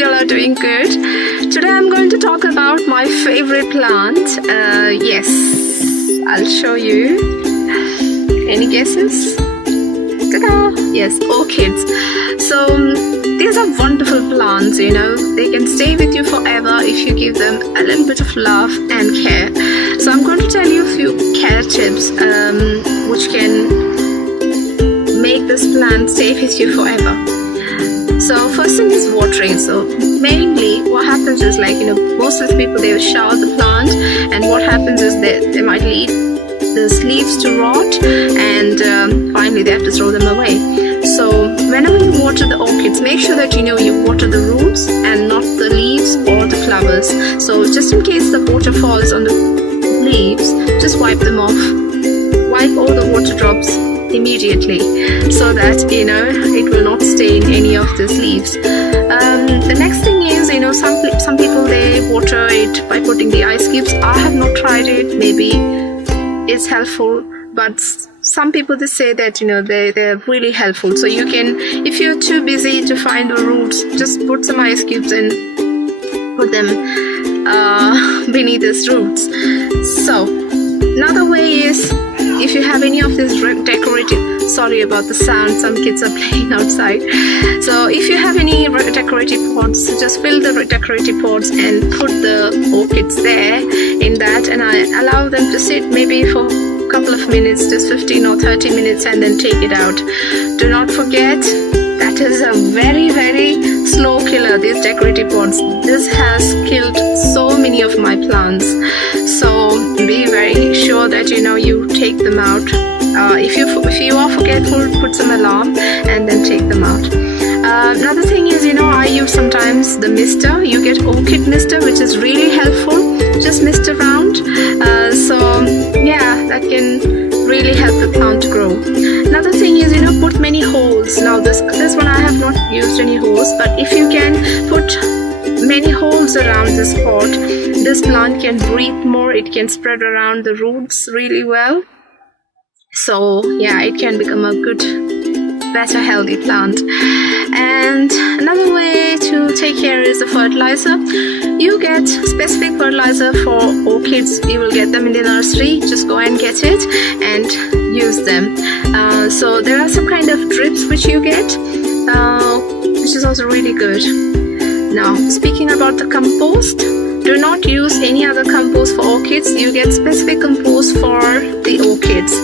you all are doing good. Today I'm going to talk about my favorite plant. Yes, I'll show you. Any guesses? Ta-da! Yes, orchids. So these are wonderful plants, you know. They can stay with you forever if you give them a little bit of love and care. So I'm going to tell you a few care tips which can make this plant stay with you forever. So first thing is watering. So mainly what happens is, like, you know, most of the people, they will shower the plant, and what happens is they might lead the leaves to rot, and finally they have to throw them away. So whenever you water the orchids, make sure that, you know, you water the roots and not the leaves or the flowers. So just in case the water falls on the leaves, just wipe them off. Wipe all the water drops immediately, so that, you know, it will not stain any of these leaves. The next thing is, you know, some people, they water it by putting the ice cubes. I have not tried it. Maybe it's helpful, but some people, they say that, you know, they're really helpful. So you can, if you're too busy to find the roots, just put some ice cubes and put them beneath these roots. So another way is, if you have any of these decorative, sorry about the sound, some kids are playing outside. So if you have any decorative pots, just fill the decorative pots and put the orchids there in that, and I allow them to sit maybe for a couple of minutes, just 15 or 30 minutes, and then take it out. Do not forget, that is a very, very slow killer, these decorative pots. This has killed so many of my plants. So be very sure that, you know, you take them out. If you are forgetful, put some alarm and then take them out. Another thing is, you know, I use sometimes the mister. You get orchid mister, which is really helpful. Just mist around. So yeah, that can really help the plant to grow. Another thing is, you know, put many holes. Now this one I have not used any holes, but if you can put many holes around this pot, this plant can breathe more. It can spread around the roots really well. So yeah, it can become a good, better, healthy plant. And another way to take care is the fertilizer. You get specific fertilizer for orchids. You will get them in the nursery. Just go and get it and use them. So there are some kind of drips which you get, which is also really good. Now, speaking about the compost, do not use any other compost for orchids. You get specific compost for the orchids.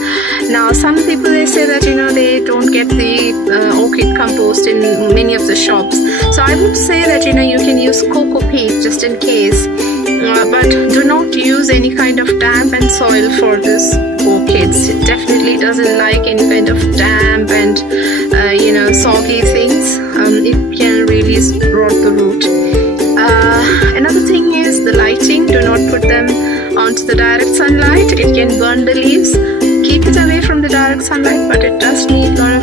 Now, some people, they say that, you know, they don't get the orchid compost in many of the shops. So I would say that, you know, you can use cocoa peat just in case. But do not use any kind of damp and soil for this orchids. It definitely doesn't like any kind of damp and you know, soggy things. It can really rot the root. Another thing is the lighting. Do not put them onto the direct sunlight. It can burn the leaves. Keep it away from the direct sunlight, but it does need a lot of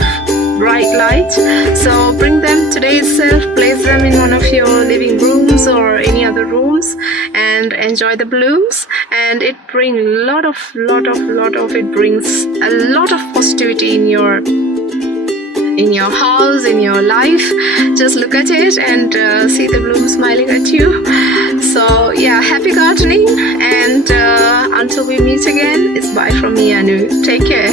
bright light. So bring them today itself, place them in one of your living rooms or any other rooms, and enjoy the blooms. And it brings it brings a lot of positivity in your house, in your life. Just look at it and see the bloom smiling at you. So yeah, happy gardening, and until we meet again, it's bye from me, Anu. Take care.